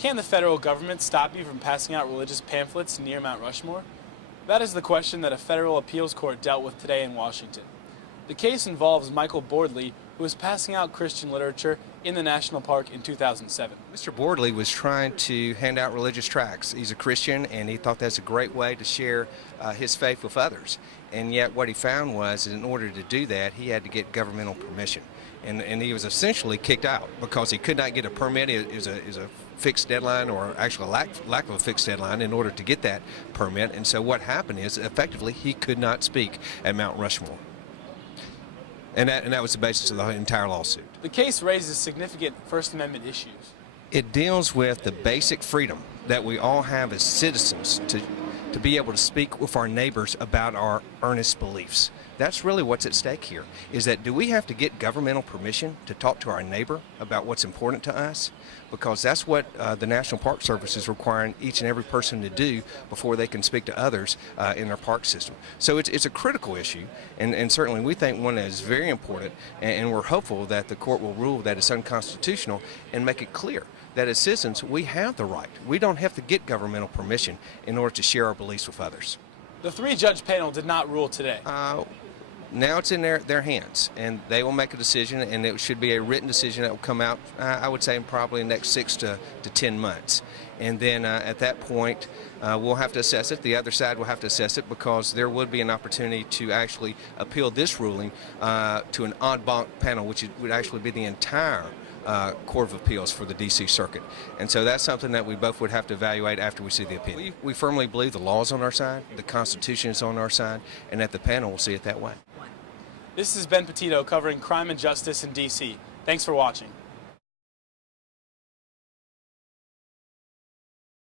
Can the federal government stop you from passing out religious pamphlets near Mount Rushmore? That is the question that a federal appeals court dealt with today in Washington. The case involves Michael Bordley, who was passing out Christian literature in the national park in 2007. Mr. Bordley was trying to hand out religious tracts. He's a Christian, and he thought that's a great way to share his faith with others. And yet what he found was, in order to do that, he had to get governmental permission. And he was essentially kicked out because he could not get a permit. It was a fixed deadline, or actually a lack of a fixed deadline, in order to get that permit. And so what happened is, effectively, he could not speak at Mount Rushmore. And that was the basis of the entire lawsuit. The case raises significant First Amendment issues. It deals with the basic freedom that we all have as citizens to be able to speak with our neighbors about our earnest beliefs. That's really what's at stake here, is that do we have to get governmental permission to talk to our neighbor about what's important to us? Because that's what the National Park Service is requiring each and every person to do before they can speak to others in their park system. So it's a critical issue, and certainly we think one that is very important, and we're hopeful that the court will rule that it's unconstitutional and make it clear that as citizens we have the right. We don't have to get governmental permission in order to share our beliefs with others. The three-judge panel did not rule today. Now it's in their hands, and they will make a decision, and it should be a written decision that will come out, I would say, in probably the next 6 to 10 months. And then at that point, we'll have to assess it. The other side will have to assess it, because there would be an opportunity to actually appeal this ruling to an en banc panel, which would actually be the entire Court of Appeals for the D.C. Circuit. And so that's something that we both would have to evaluate after we see the opinion. We firmly believe the law is on our side, the Constitution is on our side, and that the panel will see it that way. This has been Petitto covering crime and justice in D.C. Thanks for watching.